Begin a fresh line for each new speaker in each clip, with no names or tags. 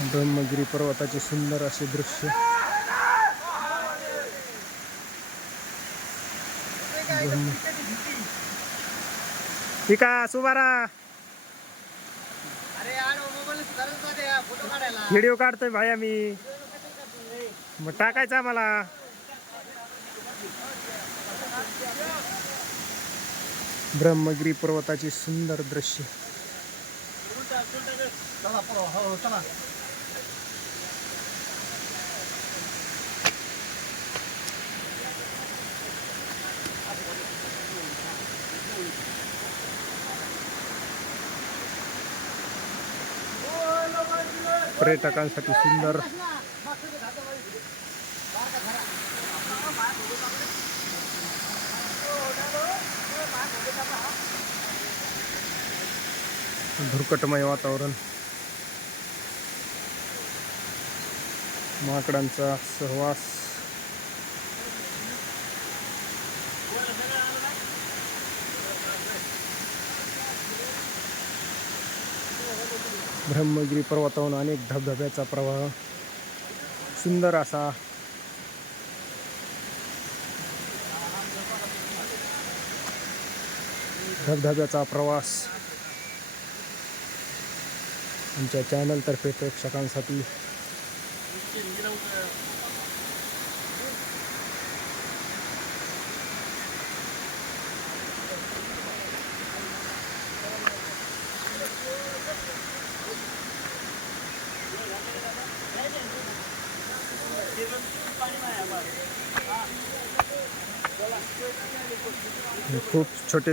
ब्रह्मगिरी पर्वताचे सुंदर असे दृश्य. ठीक आहे सुबारा. व्हिडिओ काढतोय भाई आम्ही मग टाकायचा मला ब्रह्मगिरी पर्वताचे सुंदर दृश्य. पर्यटकांसाठी सुंदर. धुरकटमय वातावरण. माकडांचा सहवास. ब्रह्मगिरी पर्वतावरून अनेक धबधब्याचा प्रवाह सुंदर असा धबधब्याचा प्रवास आमच्या चॅनलतर्फे प्रेक्षकांसाठी. खूप छोटे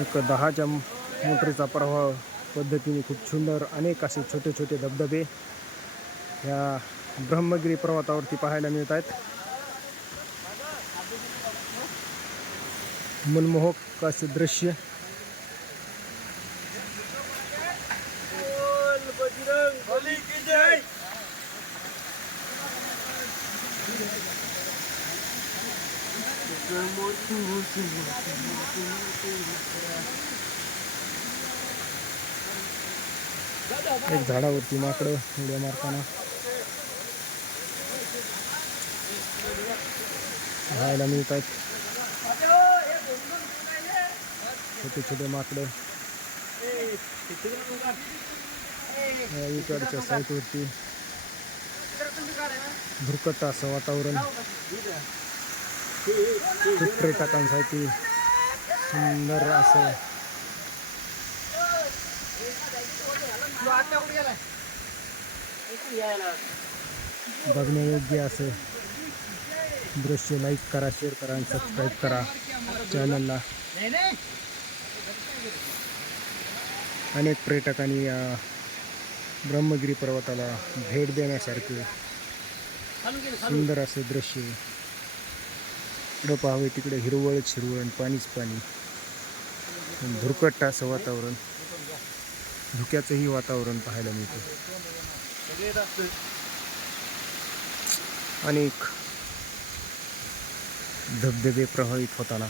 एक दहाच्या मोटरीचा प्रवाह पद्धतीने खूप सुंदर अनेक असे छोटे छोटे धबधबे या ब्रह्मगिरी पर्वतावरती पाहायला मिळत आहेत. मनमोहक असे दृश्य एक झाडावरती माकडं उड्या मारताना. राहायला मिळत आहेत छोटे छोटे माकडं. इकडच्या साईटवरती भुरकट असं वातावरण. पर्यटकांसाठी सुंदर असं. बघण्यायोग्य असं दृश्य लाईक करा शेअर करा आणि सबस्क्राईब करा चॅनलला अनेक पर्यटकांनी या ब्रह्मगिरी पर्वताला भेट देण्यासारखे सुंदर असे दृश्य. इकडं पाहावे तिकडे हिरवळच हिरवळ आणि पाणीच पाणी. आणि धुरकट असं वातावरण. धुक्याचंही वातावरण पाहायला मिळतं. अनेक धबधबे प्रवाहित होताना.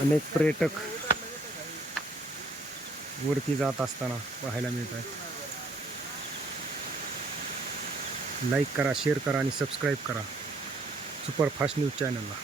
अनेक पर्यटक वरती जात असताना पाहायला मिळत आहेत लाईक करा शेअर करा आणि सबस्क्राईब करा. सुपरफास्ट न्यूज चॅनलला